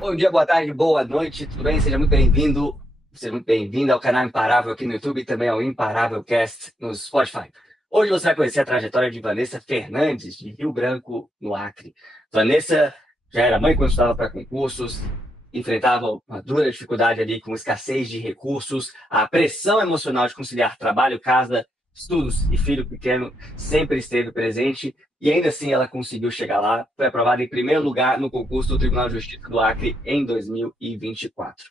Bom dia, boa tarde, boa noite, tudo bem? Seja muito bem-vindo ao canal Imparável aqui no YouTube e também ao Imparável Cast no Spotify. Hoje você vai conhecer a trajetória de Vanessa Fernandes, de Rio Branco, no Acre. Vanessa já era mãe quando estudava para concursos, enfrentava uma dura dificuldade ali com escassez de recursos, a pressão emocional de conciliar trabalho, casa, estudos e filho pequeno sempre esteve presente. E ainda assim ela conseguiu chegar lá. Foi aprovada em primeiro lugar no concurso do Tribunal de Justiça do Acre em 2024.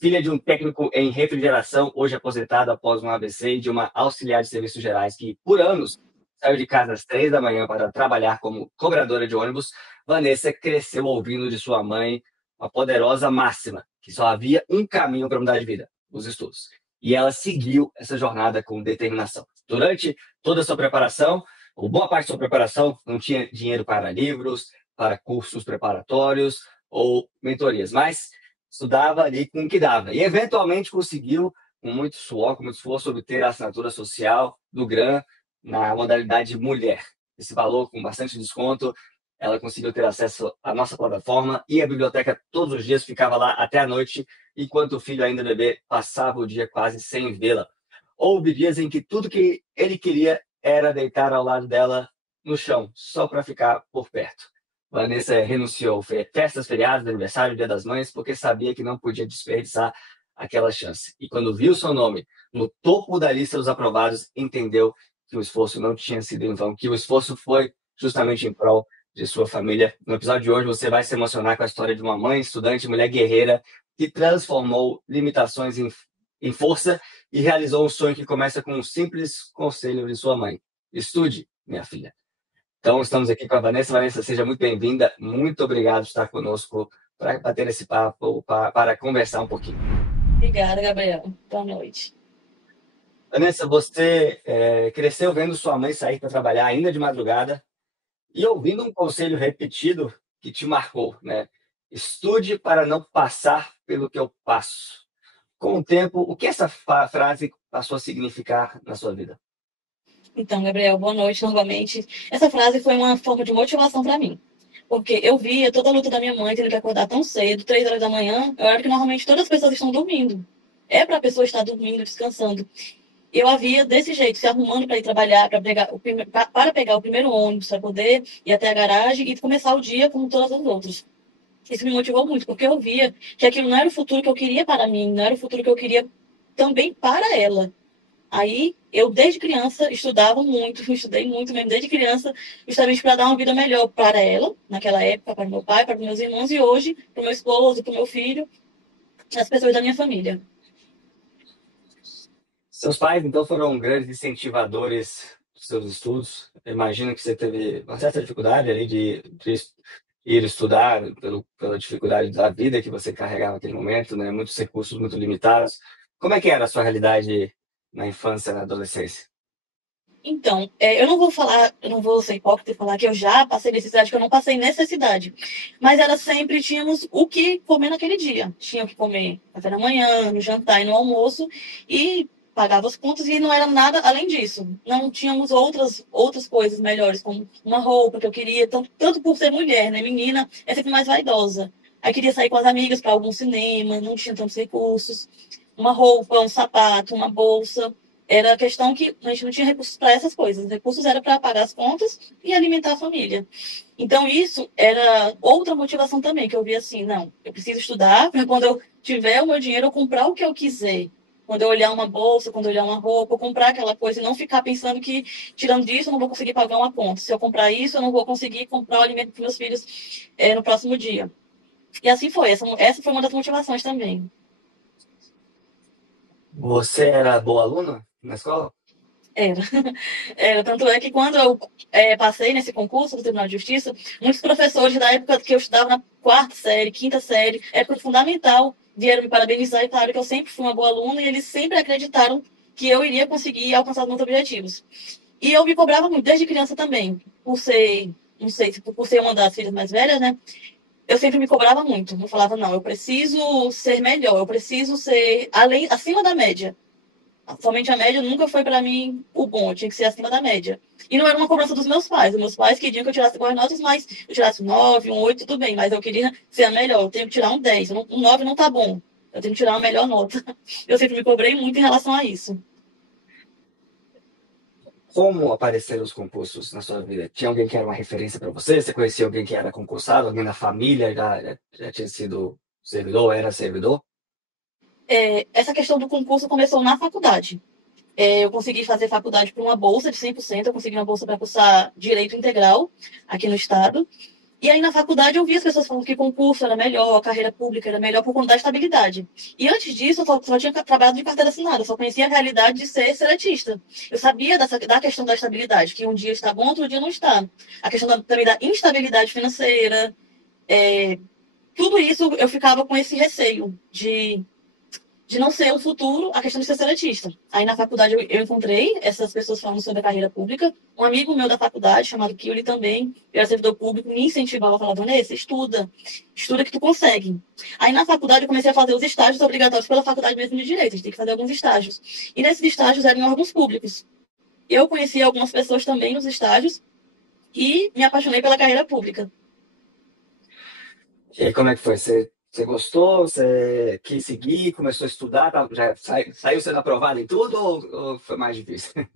Filha de um técnico em refrigeração, hoje aposentado após um AVC, e de uma auxiliar de serviços gerais que, por anos, saiu de casa às 3 da manhã para trabalhar como cobradora de ônibus, Vanessa cresceu ouvindo de sua mãe uma poderosa máxima, que só havia um caminho para mudar de vida, os estudos. E ela seguiu essa jornada com determinação. Durante toda a sua preparação, ou boa parte da sua preparação, não tinha dinheiro para livros, para cursos preparatórios ou mentorias, mas estudava ali com o que dava. E eventualmente conseguiu, com muito suor, com muito esforço, obter a assinatura social do GRAN na modalidade mulher. Esse valor com bastante desconto, ela conseguiu ter acesso à nossa plataforma e a biblioteca todos os dias, ficava lá até a noite, enquanto o filho ainda bebê passava o dia quase sem vê-la. Houve dias em que tudo que ele queria era deitar ao lado dela no chão, só para ficar por perto. Vanessa renunciou festas, feriados, aniversário, Dia das Mães, porque sabia que não podia desperdiçar aquela chance. E quando viu seu nome no topo da lista dos aprovados, entendeu que o esforço não tinha sido em vão, que o esforço foi justamente em prol de sua família. No episódio de hoje, você vai se emocionar com a história de uma mãe, estudante, mulher guerreira, que transformou limitações em força e realizou um sonho que começa com um simples conselho de sua mãe: estude, minha filha. Então, estamos aqui com a Vanessa. Vanessa, seja muito bem-vinda. Muito obrigado por estar conosco para bater esse papo, para conversar um pouquinho. Obrigada, Gabriel. Boa noite. Vanessa, você cresceu vendo sua mãe sair para trabalhar ainda de madrugada e ouvindo um conselho repetido que te marcou, né? Estude para não passar pelo que eu passo. Com o tempo, o que essa frase passou a significar na sua vida? Então, Gabriel, boa noite novamente. Essa frase foi uma forma de motivação para mim. Porque eu via toda a luta da minha mãe tendo que acordar tão cedo, 3 horas da manhã, é hora que normalmente todas as pessoas estão dormindo. É para a pessoa estar dormindo, descansando. Eu a via desse jeito, se arrumando para ir trabalhar, para pegar o primeiro ônibus, para poder ir até a garagem e começar o dia como todas as outras. Isso me motivou muito, porque eu via que aquilo não era o futuro que eu queria para mim, não era o futuro que eu queria também para ela. Aí, eu desde criança estudava muito, estudei muito mesmo desde criança, justamente para dar uma vida melhor para ela, naquela época, para meu pai, para meus irmãos e hoje, para o meu esposo, para o meu filho, as pessoas da minha família. Seus pais, então, foram grandes incentivadores dos seus estudos. Eu imagino que você teve uma certa dificuldade ali de ir estudar pela dificuldade da vida que você carregava naquele momento, né? Muitos recursos muito limitados. Como é que era a sua realidade na infância, na adolescência? Então, eu não vou falar, eu não vou ser hipócrita e falar que eu já passei necessidade, que eu não passei necessidade. Mas era sempre, tínhamos o que comer naquele dia. Tinha o que comer café da manhã, no jantar e no almoço, e pagava as contas e não era nada além disso. Não tínhamos outras coisas melhores, como uma roupa que eu queria, tanto por ser mulher, né? Menina é sempre mais vaidosa. Aí queria sair com as amigas para algum cinema, não tinha tantos recursos. Uma roupa, um sapato, uma bolsa. Era a questão que a gente não tinha recursos para essas coisas. Os recursos era para pagar as contas e alimentar a família. Então, isso era outra motivação também, que eu via assim, não, eu preciso estudar para quando eu tiver o meu dinheiro, eu comprar o que eu quiser. Quando eu olhar uma bolsa, quando eu olhar uma roupa, eu comprar aquela coisa e não ficar pensando que, tirando disso, eu não vou conseguir pagar uma conta. Se eu comprar isso, eu não vou conseguir comprar o alimento para meus filhos no próximo dia. E assim foi. Essa foi uma das motivações também. Você era boa aluna na escola? Era. Tanto é que quando eu passei nesse concurso do Tribunal de Justiça, muitos professores da época que eu estudava na quarta série, quinta série, época fundamental, vieram me parabenizar e falaram que eu sempre fui uma boa aluna e eles sempre acreditaram que eu iria conseguir alcançar os meus objetivos. E eu me cobrava muito, desde criança também, por ser, não sei, por ser uma das filhas mais velhas, né? Eu sempre me cobrava muito. Eu falava, não, eu preciso ser melhor, eu preciso ser acima da média. Somente a média nunca foi para mim o bom, eu tinha que ser acima da média. E não era uma cobrança dos meus pais. Os meus pais queriam que eu tirasse boas notas, mas eu tirasse um 9, um 8, tudo bem. Mas eu queria ser a melhor. Eu tenho que tirar um 10. Um 9 não tá bom. Eu tenho que tirar a melhor nota. Eu sempre me cobrei muito em relação a isso. Como apareceram os concursos na sua vida? Tinha alguém que era uma referência para você? Você conhecia alguém que era concursado? Alguém da família já tinha sido servidor ou era servidor? Essa questão do concurso começou na faculdade. Eu consegui fazer faculdade por uma bolsa de 100%. Eu consegui uma bolsa para cursar direito integral aqui no estado. E aí na faculdade eu vi as pessoas falando que concurso era melhor, a carreira pública era melhor por conta da estabilidade. E antes disso eu só tinha trabalhado de carteira assinada, eu só conhecia a realidade de ser seletista. Eu sabia da questão da estabilidade, que um dia está bom, outro dia não está. A questão também da instabilidade financeira, é, tudo isso eu ficava com esse receio de não ser o futuro a questão de ser seletista. Aí na faculdade eu encontrei essas pessoas falando sobre a carreira pública. Um amigo meu da faculdade, chamado Kio, ele também era servidor público, me incentivava a falar, Vanessa, estuda que tu consegue. Aí na faculdade eu comecei a fazer os estágios obrigatórios pela faculdade mesmo de Direito, a gente tem que fazer alguns estágios. E nesses estágios eram em órgãos públicos. Eu conheci algumas pessoas também nos estágios e me apaixonei pela carreira pública. E aí, como é que foi? Você gostou? Você quis seguir? Começou a estudar? Já saiu sendo aprovado em tudo ou foi mais difícil?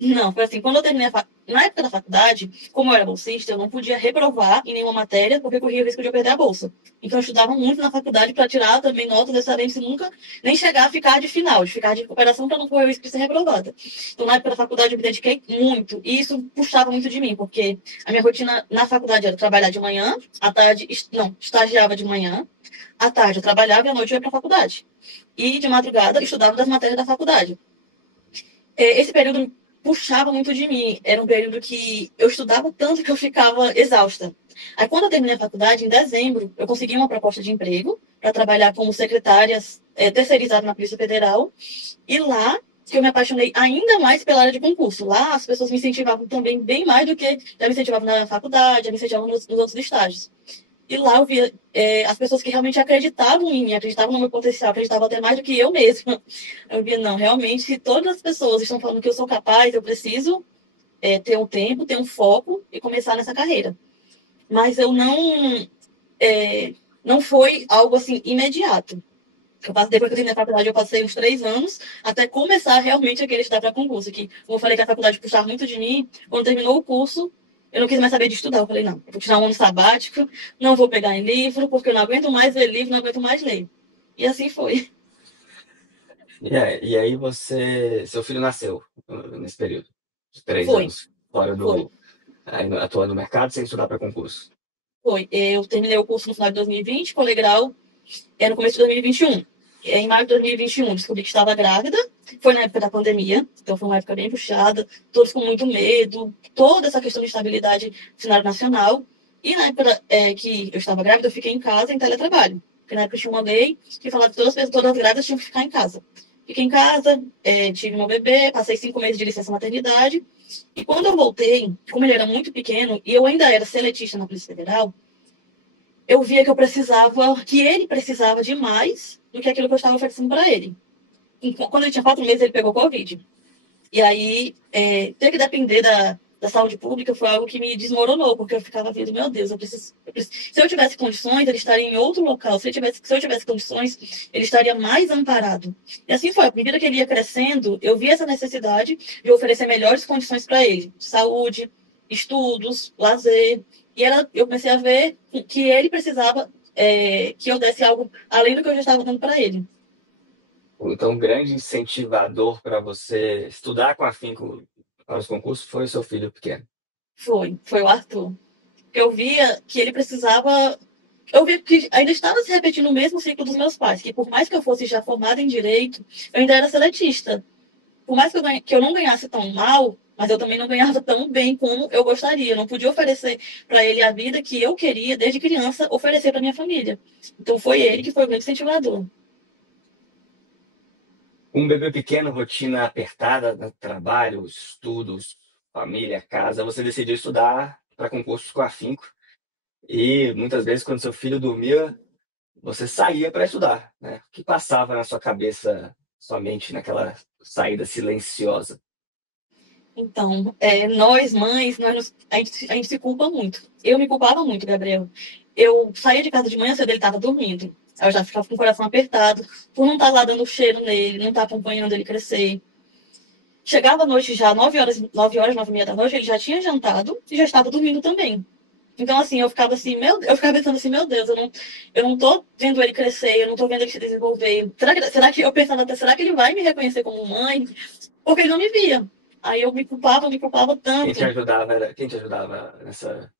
Não, foi assim, quando eu terminei na época da faculdade, como eu era bolsista, eu não podia reprovar em nenhuma matéria, porque corria o risco de eu perder a bolsa. Então eu estudava muito na faculdade para tirar também notas excelentes e nunca nem chegar a ficar de final, de ficar de recuperação para não correr o risco de ser reprovada. Então na época da faculdade eu me dediquei muito e isso puxava muito de mim, porque a minha rotina na faculdade era trabalhar de manhã, à tarde, não, estagiava de manhã, à tarde eu trabalhava e à noite eu ia para a faculdade. E de madrugada eu estudava das matérias da faculdade. Esse período puxava muito de mim. Era um período que eu estudava tanto que eu ficava exausta. Aí, quando eu terminei a faculdade, em dezembro, eu consegui uma proposta de emprego para trabalhar como secretária terceirizada na Polícia Federal. E lá que eu me apaixonei ainda mais pela área de concurso. Lá as pessoas me incentivavam também bem mais do que já me incentivavam na faculdade, já me incentivavam nos outros estágios. E lá eu via as pessoas que realmente acreditavam em mim, acreditavam no meu potencial, acreditavam até mais do que eu mesma. Eu via, não, realmente, se todas as pessoas estão falando que eu sou capaz, eu preciso ter um tempo, ter um foco e começar nessa carreira. Mas eu não foi algo assim imediato. Depois que eu terminei a faculdade, eu passei uns 3 anos até começar realmente a querer estudar para concurso. Que, como eu falei que a faculdade puxava muito de mim, quando terminou o curso, eu não quis mais saber de estudar. Eu falei, não, eu vou tirar um ano sabático, não vou pegar em livro, porque eu não aguento mais ler livro, não aguento mais ler. E assim foi. E aí seu filho nasceu nesse período de três Foi, anos fora foi, atuando no mercado sem estudar para concurso. foi. Eu terminei o curso no final de 2020, colei grau no começo de 2021. Em maio de 2021, descobri que estava grávida. Foi na época da pandemia, então foi uma época bem puxada, todos com muito medo, toda essa questão de estabilidade no cenário nacional. E na época que eu estava grávida, eu fiquei em casa em teletrabalho. Porque na época tinha uma lei que falava que todas as grávidas tinham que ficar em casa. Fiquei em casa, tive meu bebê, passei 5 meses de licença maternidade. E quando eu voltei, como ele era muito pequeno, e eu ainda era seletista na Polícia Federal, eu via que ele precisava de mais do que aquilo que eu estava oferecendo para ele. Quando ele tinha 4 meses, ele pegou Covid. E aí, ter que depender da saúde pública foi algo que me desmoronou, porque eu ficava vendo, meu Deus, se eu tivesse condições, ele estaria em outro local. Se eu tivesse condições, ele estaria mais amparado. E assim foi. À medida que ele ia crescendo, eu vi essa necessidade de oferecer melhores condições para ele. Saúde, estudos, lazer. E eu comecei a ver que ele precisava que eu desse algo além do que eu já estava dando para ele. Então, um grande incentivador para você estudar com afinco para os concursos foi o seu filho pequeno. Foi o Arthur. Eu via que ele precisava. Eu via que ainda estava se repetindo o mesmo ciclo dos meus pais, que por mais que eu fosse já formada em direito, eu ainda era seletista. Por mais que eu não ganhasse tão mal, mas eu também não ganhava tão bem como eu gostaria. Eu não podia oferecer para ele a vida que eu queria, desde criança, oferecer para minha família. Então foi ele que foi o grande incentivador. Um bebê pequeno, rotina apertada, né, trabalho, estudos, família, casa, você decidiu estudar para concursos com afinco. E muitas vezes, quando seu filho dormia, você saía para estudar, né? O que passava na sua cabeça sua mente naquela saída silenciosa? Então, nós mães, a gente se culpa muito. Eu me culpava muito, Gabriel. Eu saía de casa de manhã cedo, ele estava dormindo. Aí eu já ficava com o coração apertado, por não estar lá dando cheiro nele, não estar acompanhando ele crescer. Chegava à noite já, 9 horas, 9 horas, 9h30 da noite, ele já tinha jantado e já estava dormindo também. Então, assim, eu ficava assim, eu ficava pensando assim, meu Deus, eu não tô vendo ele crescer, eu não tô vendo ele se desenvolver. Será que eu pensava até, será que ele vai me reconhecer como mãe? Porque ele não me via. Aí eu me culpava tanto. Quem te ajudava nessa.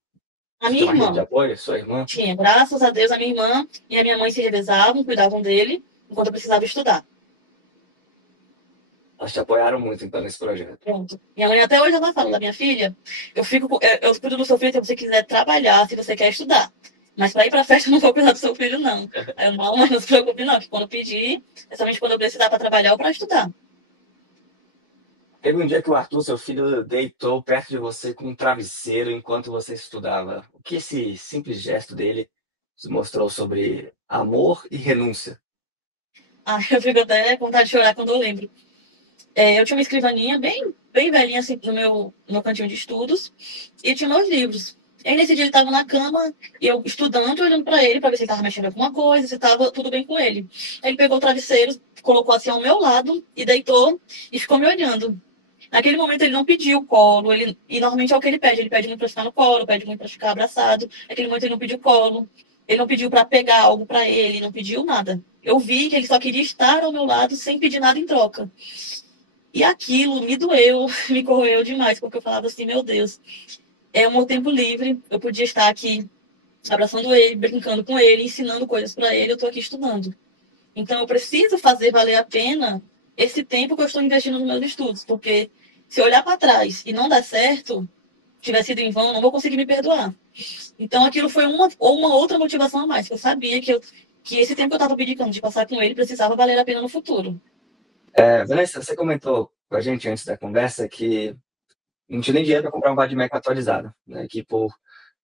A Você minha tem uma rede de irmã apoio? Sua irmã? tinha, graças a Deus, a minha irmã e a minha mãe se revezavam, cuidavam dele, enquanto eu precisava estudar. Elas te apoiaram muito, então, nesse projeto. Pronto. Minha mãe até hoje ela fala da minha filha, eu cuido do seu filho se você quiser trabalhar, se você quer estudar. Mas para ir para a festa eu não vou cuidar do seu filho, não. Aí eu, não, mãe, não se preocupe, não, que quando pedir, é somente quando eu precisar para trabalhar ou para estudar. Teve um dia que o Arthur, seu filho, deitou perto de você com um travesseiro enquanto você estudava. O que esse simples gesto dele te mostrou sobre amor e renúncia? Ah, eu fico até com vontade de chorar quando eu lembro. Eu tinha uma escrivaninha bem, bem velhinha assim, no meu cantinho de estudos e tinha meus livros. Aí nesse dia ele estava na cama e eu estudando, olhando para ele para ver se ele estava mexendo em alguma coisa, se estava tudo bem com ele. Aí ele pegou o travesseiro, colocou assim ao meu lado e deitou e ficou me olhando. Naquele momento ele não pediu colo, e normalmente é o que ele pede muito para ficar no colo, pede muito para ficar abraçado. Naquele momento ele não pediu colo, ele não pediu para pegar algo para ele, não pediu nada. Eu vi que ele só queria estar ao meu lado sem pedir nada em troca. E aquilo me doeu, me corroeu demais, porque eu falava assim, meu Deus, é o meu tempo livre, eu podia estar aqui abraçando ele, brincando com ele, ensinando coisas para ele, eu estou aqui estudando. Então eu preciso fazer valer a pena esse tempo que eu estou investindo nos meus estudos, porque se eu olhar para trás e não dar certo, tiver sido em vão, não vou conseguir me perdoar. Então aquilo foi uma outra motivação a mais, que eu sabia que esse tempo que eu estava dedicando de passar com ele precisava valer a pena no futuro. Vanessa, você comentou com a gente antes da conversa que não tinha nem dinheiro para comprar um Vadmec atualizado, né? Que por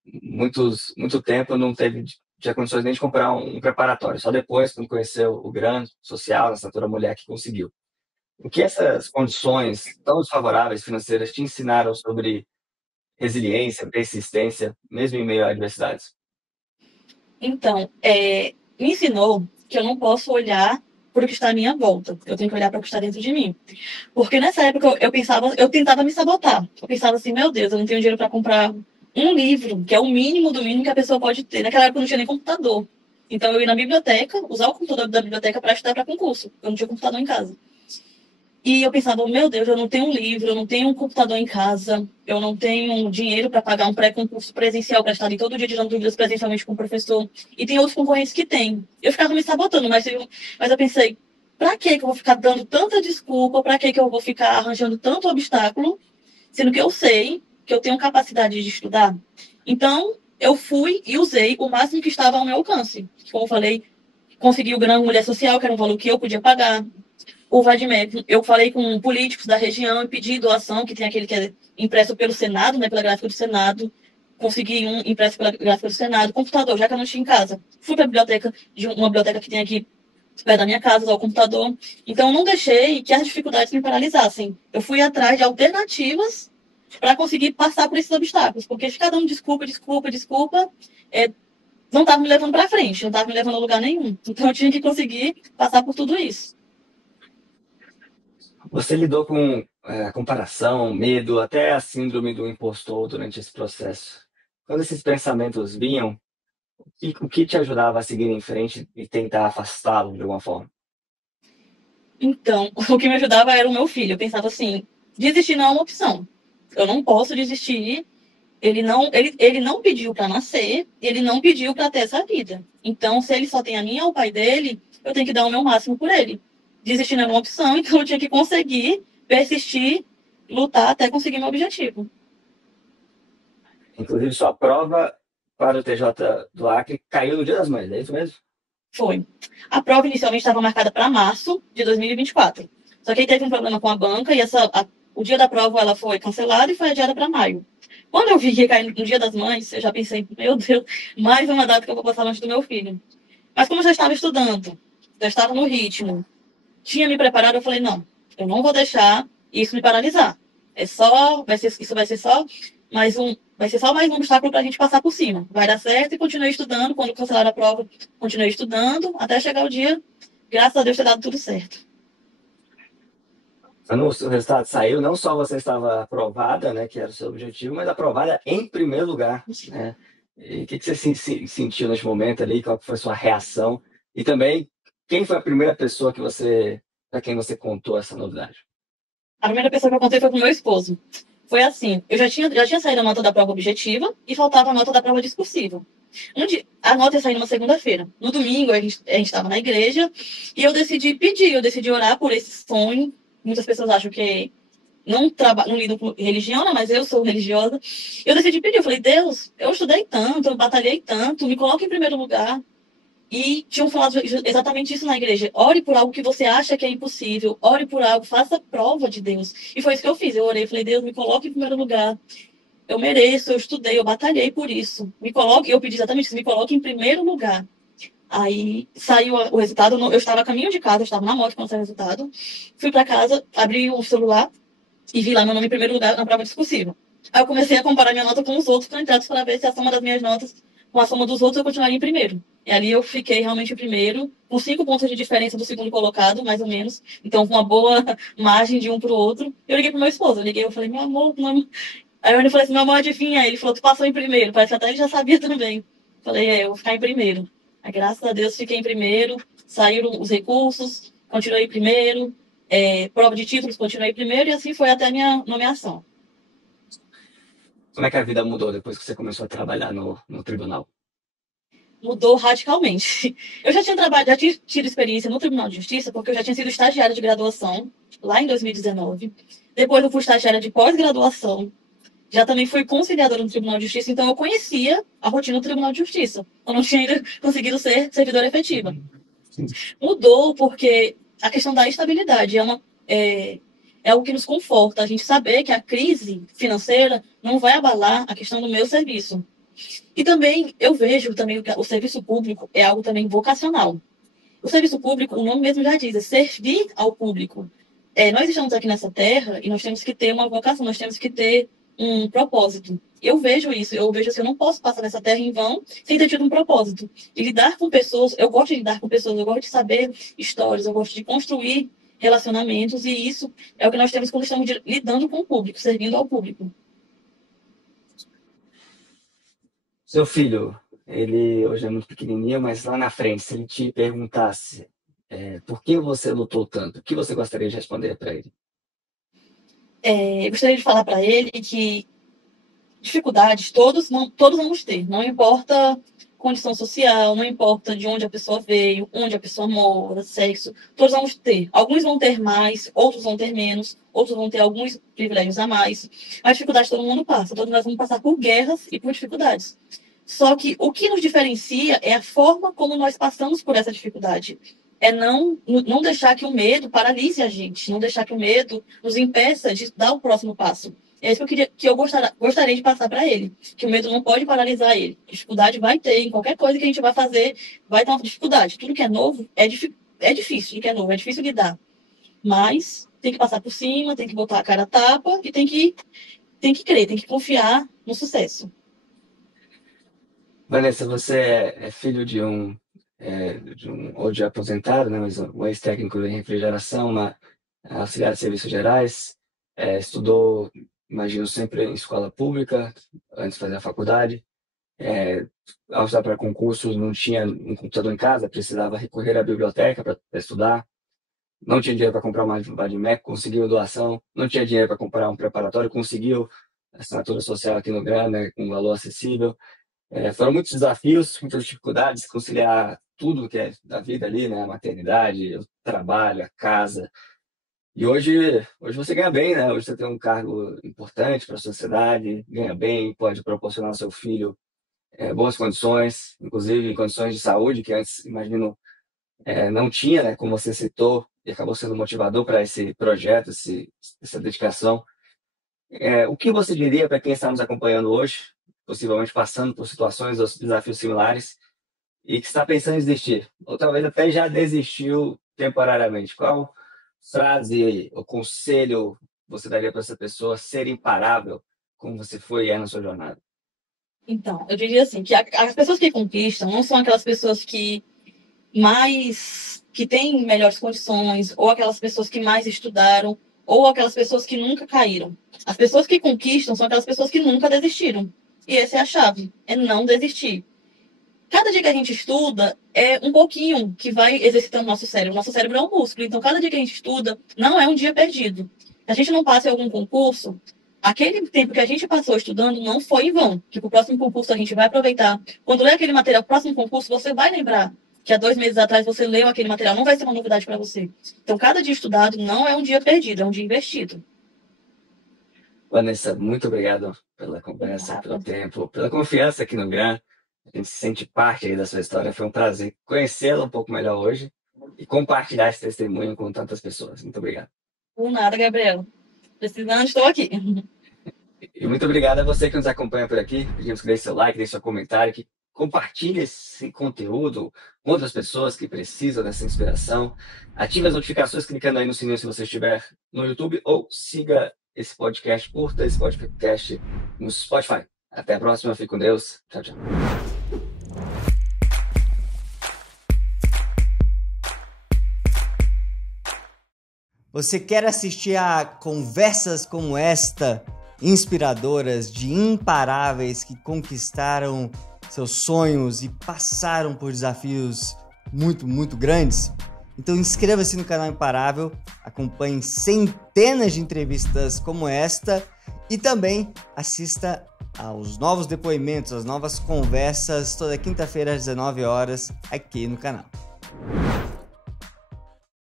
muito tempo não tinha condições nem de comprar um preparatório. Só depois, quando conheceu o grande social, a estatura mulher, que conseguiu. O que essas condições tão desfavoráveis financeiras te ensinaram sobre resiliência, persistência, mesmo em meio a adversidades? Então, me ensinou que eu não posso olhar para o que está à minha volta. Eu tenho que olhar para o que está dentro de mim. Porque nessa época eu tentava me sabotar. Eu pensava assim, meu Deus, eu não tenho dinheiro para comprar um livro, que é o mínimo do mínimo que a pessoa pode ter. Naquela época eu não tinha nem computador. Então eu ia na biblioteca, usar o computador da biblioteca para estudar para concurso. Eu não tinha computador em casa. E eu pensava, meu Deus, eu não tenho um livro, eu não tenho um computador em casa, eu não tenho dinheiro para pagar um pré-concurso presencial para estar ali todo dia tirando dúvidas presencialmente com o professor. E tem outros concorrentes que têm. Eu ficava me sabotando, mas eu pensei, para que eu vou ficar dando tanta desculpa, para que eu vou ficar arranjando tanto obstáculo, sendo que eu sei que eu tenho capacidade de estudar? Então, eu fui e usei o máximo que estava ao meu alcance. Como eu falei, consegui o Grão Mulher Social, que era um valor que eu podia pagar. O Vadmec, eu falei com políticos da região e pedi doação, que tem aquele que é impresso pelo Senado, né, pela gráfica do Senado. Consegui um impresso pela gráfica do Senado, computador, já que eu não tinha em casa. Fui para a biblioteca, de uma biblioteca que tem aqui perto da minha casa, usar o computador. Então, não deixei que as dificuldades me paralisassem. Eu fui atrás de alternativas para conseguir passar por esses obstáculos, porque ficar dando desculpa, desculpa, desculpa, não estava me levando para frente, não estava me levando a lugar nenhum. Então, eu tinha que conseguir passar por tudo isso. Você lidou com comparação, medo, até a síndrome do impostor durante esse processo. Quando esses pensamentos vinham, o que te ajudava a seguir em frente e tentar afastá-lo de alguma forma? Então, o que me ajudava era o meu filho. Eu pensava assim, desistir não é uma opção. Eu não posso desistir. Ele não pediu para nascer, ele não pediu para ter essa vida. Então, se ele só tem a minha ou o pai dele, eu tenho que dar o meu máximo por ele. Desistir não é uma opção, então eu tinha que conseguir, persistir, lutar até conseguir meu objetivo. Inclusive, sua prova para o TJ do Acre caiu no Dia das Mães, é isso mesmo? Foi. A prova inicialmente estava marcada para março de 2024. Só que aí teve um problema com a banca e o dia da prova ela foi cancelada e foi adiada para maio. Quando eu vi que ia cair no Dia das Mães, eu já pensei, meu Deus, mais uma data que eu vou passar longe do meu filho. Mas como eu já estava estudando, já estava no ritmo, tinha me preparado, eu falei, não, eu não vou deixar isso me paralisar. Isso vai ser só vai ser só mais um obstáculo para a gente passar por cima. Vai dar certo e continuei estudando. Quando cancelaram a prova, continuei estudando até chegar o dia, graças a Deus, ter dado tudo certo. Quando o resultado saiu, não só você estava aprovada, né, que era o seu objetivo, mas aprovada em primeiro lugar, né? E o que que você sentiu nesse momento ali? Qual foi a sua reação? E também, quem foi a primeira pessoa para quem você contou essa novidade? A primeira pessoa que eu contei foi pro meu esposo. Foi assim, eu já tinha saído a nota da prova objetiva e faltava a nota da prova discursiva. A nota ia sair numa segunda-feira. No domingo, a gente estava na igreja e eu decidi orar por esse sonho. Muitas pessoas acham que não lido com religião, né? Mas eu sou religiosa. Eu decidi pedir, eu falei, Deus, eu estudei tanto, eu batalhei tanto, me coloque em primeiro lugar. E tinham falado exatamente isso na igreja. Ore por algo que você acha que é impossível. Ore por algo, faça prova de Deus. E foi isso que eu fiz. Eu orei, falei, Deus, me coloque em primeiro lugar. Eu mereço, eu estudei, eu batalhei por isso. Me coloque, eu pedi exatamente isso, me coloque em primeiro lugar. Aí saiu o resultado, eu estava a caminho de casa, eu estava na moto quando saiu o resultado. Fui para casa, abri o celular e vi lá meu nome em primeiro lugar na prova discursiva. Aí eu comecei a comparar minha nota com os outros candidatos para ver se a soma das minhas notas com a soma dos outros eu continuaria em primeiro. E ali eu fiquei realmente em primeiro, com 5 pontos de diferença do segundo colocado, mais ou menos. Então, com uma boa margem de um para o outro. Eu liguei pro meu esposo, eu falei, meu amor, não. Aí eu falei assim, meu amor, adivinha? Ele falou, tu passou em primeiro. Parece que até ele já sabia também. Falei, eu vou ficar em primeiro. Aí, graças a Deus, fiquei em primeiro. Saíram os recursos, continuei em primeiro. Prova de títulos, continuei em primeiro. E assim foi até a minha nomeação. Como é que a vida mudou depois que você começou a trabalhar no tribunal? Mudou radicalmente. Eu já tinha tido experiência no Tribunal de Justiça, porque eu já tinha sido estagiária de graduação, lá em 2019. Depois eu fui estagiária de pós-graduação. Já também fui conciliadora no Tribunal de Justiça, então eu conhecia a rotina do Tribunal de Justiça. Eu não tinha ainda conseguido ser servidora efetiva. Mudou porque a questão da estabilidade é algo que nos conforta. A gente saber que a crise financeira não vai abalar a questão do meu serviço. E também eu vejo também que o serviço público é algo também vocacional. O serviço público, o nome mesmo já diz, é servir ao público. Nós estamos aqui nessa terra e nós temos que ter uma vocação, nós temos que ter um propósito. Eu vejo assim, eu não posso passar nessa terra em vão sem ter tido um propósito. E lidar com pessoas, eu gosto de lidar com pessoas, eu gosto de saber histórias, eu gosto de construir relacionamentos, e isso é o que nós temos quando estamos lidando com o público, servindo ao público. Seu filho, ele hoje é muito pequenininho, mas lá na frente, se ele te perguntasse por que você lutou tanto, o que você gostaria de responder para ele? Eu gostaria de falar para ele que dificuldades todos vamos ter, não importa condição social, não importa de onde a pessoa veio, onde a pessoa mora, sexo, todos vamos ter. Alguns vão ter mais, outros vão ter menos, outros vão ter alguns privilégios a mais. As dificuldades todo mundo passa, todos nós vamos passar por guerras e por dificuldades. Só que o que nos diferencia é a forma como nós passamos por essa dificuldade. É não deixar que o medo paralise a gente, não deixar que o medo nos impeça de dar o próximo passo. É isso que eu gostaria de passar para ele. Que o medo não pode paralisar ele. Dificuldade vai ter, em qualquer coisa que a gente vai fazer, vai ter uma dificuldade. Tudo que é novo é difícil, tudo que é novo é difícil lidar. Mas tem que passar por cima, tem que botar a cara a tapa e tem que crer, tem que confiar no sucesso. Vanessa, você é filho hoje aposentado, né, mas um ex-técnico em refrigeração, auxiliar de serviços gerais, estudou, imagino, sempre em escola pública, antes de fazer a faculdade. Ao estudar para concursos, não tinha um computador em casa, precisava recorrer à biblioteca para estudar. Não tinha dinheiro para comprar uma Mac, conseguiu doação. Não tinha dinheiro para comprar um preparatório, conseguiu assinatura social aqui no GRAM, né, com valor acessível. Foram muitos desafios, muitas dificuldades, conciliar tudo que é da vida ali, né? A maternidade, o trabalho, a casa. E hoje você ganha bem, né? Hoje você tem um cargo importante para a sociedade, ganha bem, pode proporcionar ao seu filho boas condições, inclusive em condições de saúde, que antes, imagino, não tinha, né? Como você citou, e acabou sendo motivador para esse projeto, essa dedicação. O que você diria para quem está nos acompanhando hoje, possivelmente passando por situações ou desafios similares, e que está pensando em desistir, ou talvez até já desistiu temporariamente, qual frase ou conselho você daria para essa pessoa ser imparável como você foi e é na sua jornada? Então, eu diria assim, que as pessoas que conquistam não são aquelas pessoas que têm melhores condições, ou aquelas pessoas que mais estudaram, ou aquelas pessoas que nunca caíram. As pessoas que conquistam são aquelas pessoas que nunca desistiram. E essa é a chave, é não desistir. Cada dia que a gente estuda é um pouquinho que vai exercitando nosso cérebro. Nosso cérebro é um músculo, então cada dia que a gente estuda não é um dia perdido. Se a gente não passa em algum concurso, aquele tempo que a gente passou estudando não foi em vão. Que para o próximo concurso a gente vai aproveitar. Quando ler aquele material para o próximo concurso, você vai lembrar que há 2 meses atrás você leu aquele material. Não vai ser uma novidade para você. Então, cada dia estudado não é um dia perdido, é um dia investido. Vanessa, muito obrigado pela conversa, pelo tempo, pela confiança aqui no GRAN. A gente se sente parte aí da sua história. Foi um prazer conhecê-la um pouco melhor hoje e compartilhar esse testemunho com tantas pessoas. Muito obrigado. Por nada, Gabriel. Precisando, estou aqui. E muito obrigado a você que nos acompanha por aqui. Pedimos que deixe seu like, deixe seu comentário, que compartilhe esse conteúdo com outras pessoas que precisam dessa inspiração. Ative as notificações clicando aí no sininho se você estiver no YouTube ou siga esse podcast, curta esse podcast no Spotify. Até a próxima, fique com Deus. Tchau, tchau. Você quer assistir a conversas como esta, inspiradoras de imparáveis que conquistaram seus sonhos e passaram por desafios muito, muito grandes? Então inscreva-se no canal Imparável, acompanhe centenas de entrevistas como esta e também assista aos novos depoimentos, às novas conversas toda quinta-feira às 19 horas aqui no canal.